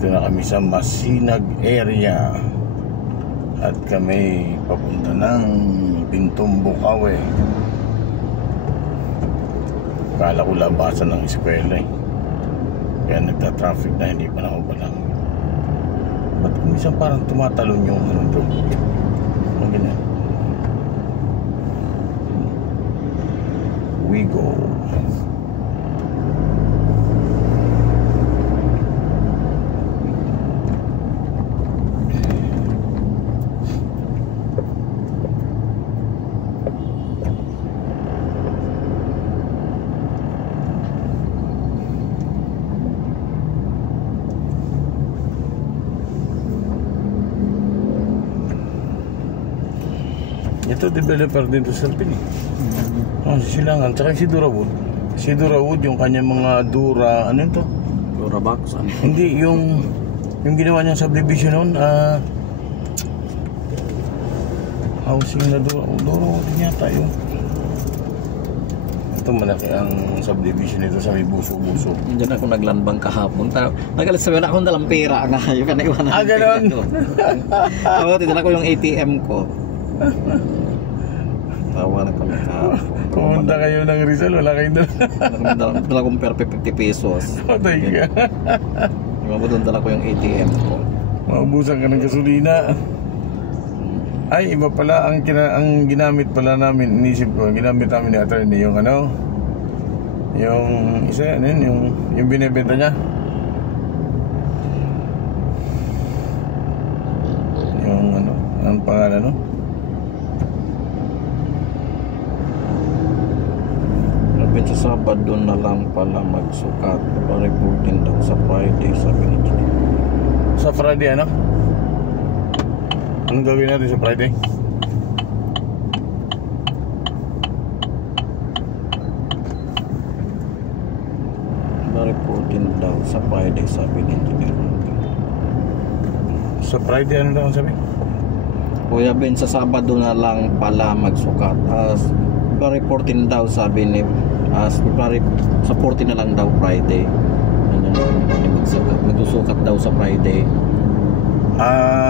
Nandito na kami sa Masinag area at kami papunta ng Pintong Bukawi. Kala ko labasan ng eskwela eh. Kaya nagta-traffic na, hindi pa na ako palang. Ba't kumisang parang tumatalon yung ano doon? Ano ganyan? We go. Ito developer din to sa Pili. Oh, si Silangan, tsaka si Durawood. Si Durawood, yung kanyang mga Dura, ano ito? Dura box? Ano? Hindi, yung ginawa niyang subdivision noon, housing na Durawood din yata yung. Ito malaki ang subdivision nito sa may buso-buso. Diyan ako naglandbang kahapon. Nagalit sabihin ako dalang pera nga. Yung kanaiwanan. Ah, gano'n? Oo, tinala ko yung ATM ko. Tawa na kami kahapon. Pumunta kayo ng Rizal, wala kayong dala kong per 50 pesos. Patay ka. Doon dala ko yung ATM ko. Maubusan ka ng gasolina. Ay, iba pala ang ginamit pala namin, inisip ko, ginamit namin ni attorney yung ano, yung isa yan, yung binibenta niya. Yung ano, ang pangalan no? Sa Sabado na lang pala magsukat. Pa-reporting daw sa Friday, sabi ni Jimmy. Sa Friday ano? Anong gawin natin sa Friday? Pa-reporting daw sa Friday, sabi ni Jimmy. Sa Friday ano daw ang sabi? Kuya Ben, sa Sabado na lang pala magsukat. Pa-reporting daw, sabi ni sa 40 na lang daw Friday. Magsusukat daw sa Friday.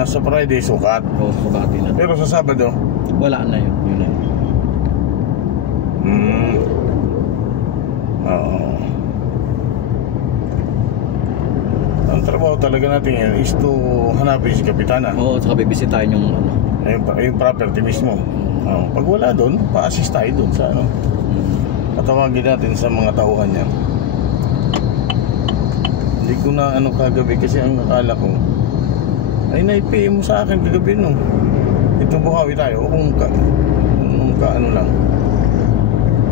Sa Friday sukat. O, sukatin na. Pero sa Sabado? Wala na yun. Yun na yun. Oo. Ang trabaho talaga natin yan is to hanapin si Kapitana. Oo, saka bibisitahin yung ano. Yung property mismo. Pag wala doon, pa-assist tayo doon sa ano. Patawagin natin sa mga tauhan niya. Hindi ko na ano kagabi kasi ang akala ko ay na-pay mo sa akin kagabi no. Ito Bukawi tayo kung ka ano lang.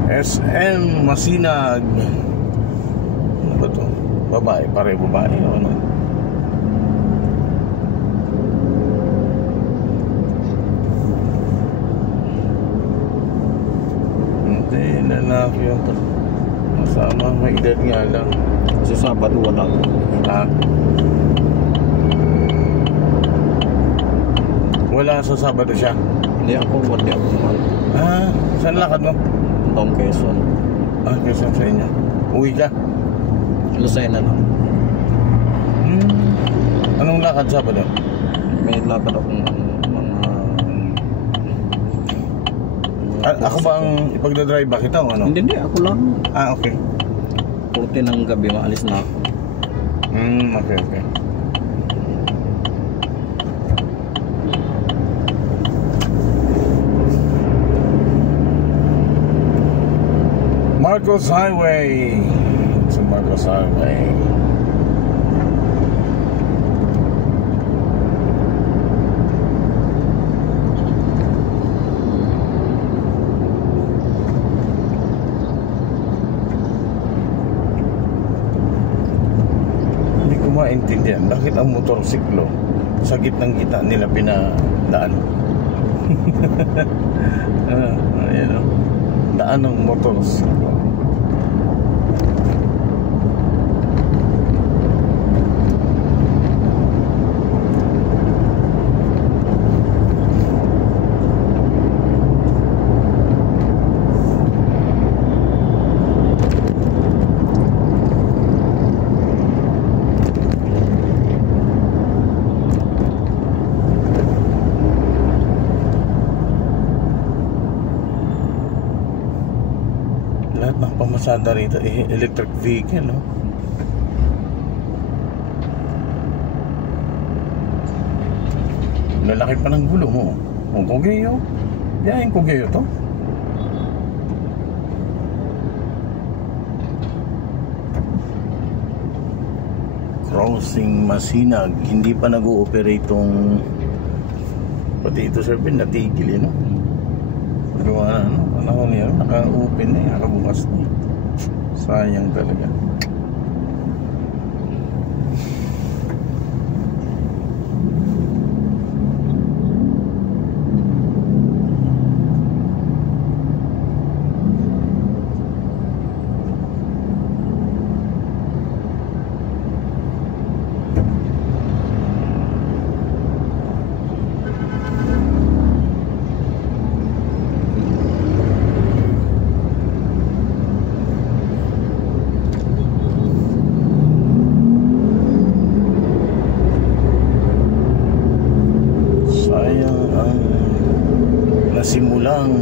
SM Masinag. Ano ba to? Babae, pare babae o ano? Lalaki yung masama, may edad nga lang. Kasi Sabado wala. Wala sa Sabado siya? Hindi ako naman. Saan lakad mo? Tom Quezon. Quezon sa inyo. Uwi ka? Lucena lang. Anong lakad Sabado? May lakad akong ako ba ang ipagdadrive ba kita o ano? Hindi, ako lang. Okay. 40 ng gabi, maalis na ako. Okay. Marcos Highway. It's a Marcos Highway. Maintindihan bakit ang motorsiklo sa gitnang gitna nila pinadaan. Ayan o, daan ng motorsiklo. pasada rito, electric vehicle, no? Lalaki pa ng gulo mo. Ang Cogeo. Yan yung Cogeo to. Crossing Masinag. Hindi pa nag-ooperate itong pati ito sir Ben, natigil no? Pagawa na, no? Panahon niya, naka-open na, nakabukas na. Sayang talaga. Nasimulang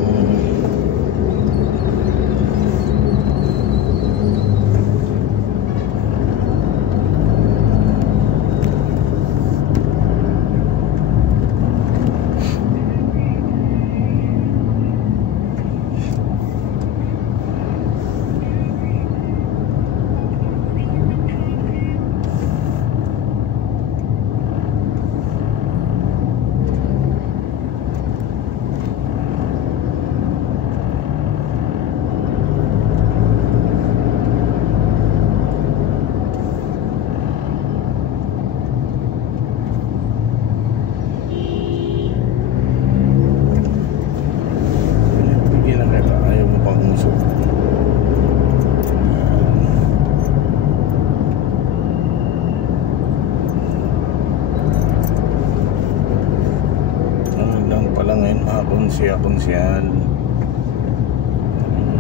konsyal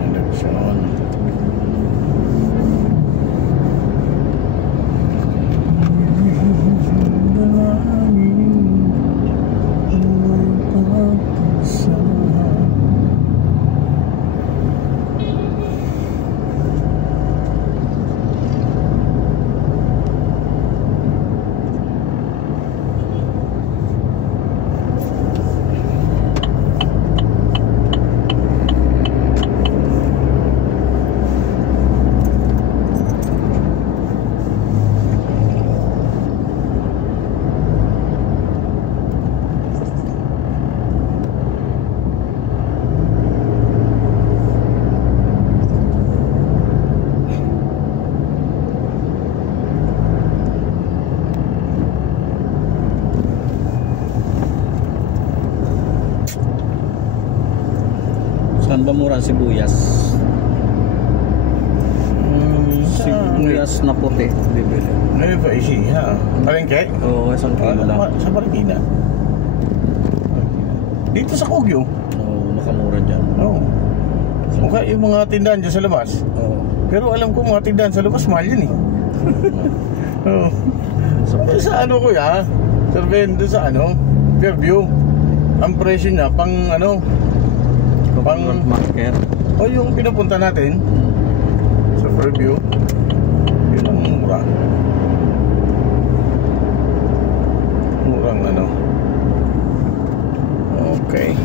eleksyon. Saan ba mura sibuyas? Sibuyas na puti bibili. Nueva Ecija. Palengke? Oo, isang kilo lang. Sa Palengke. Dito sa Cogeo. Oo, makamura dyan. Oo. Mukha yung mga tindahan dyan sa labas. Oo. Pero alam ko mga tindahan sa labas mahal yun eh. Oo. Sa ano kuya? Sir Ben, doon sa ano? Fairview. Ang presyo niya pang ano? Pang market. O yung pinapunta natin sa Fairview. Yun ang mura. Murang ano. Okay.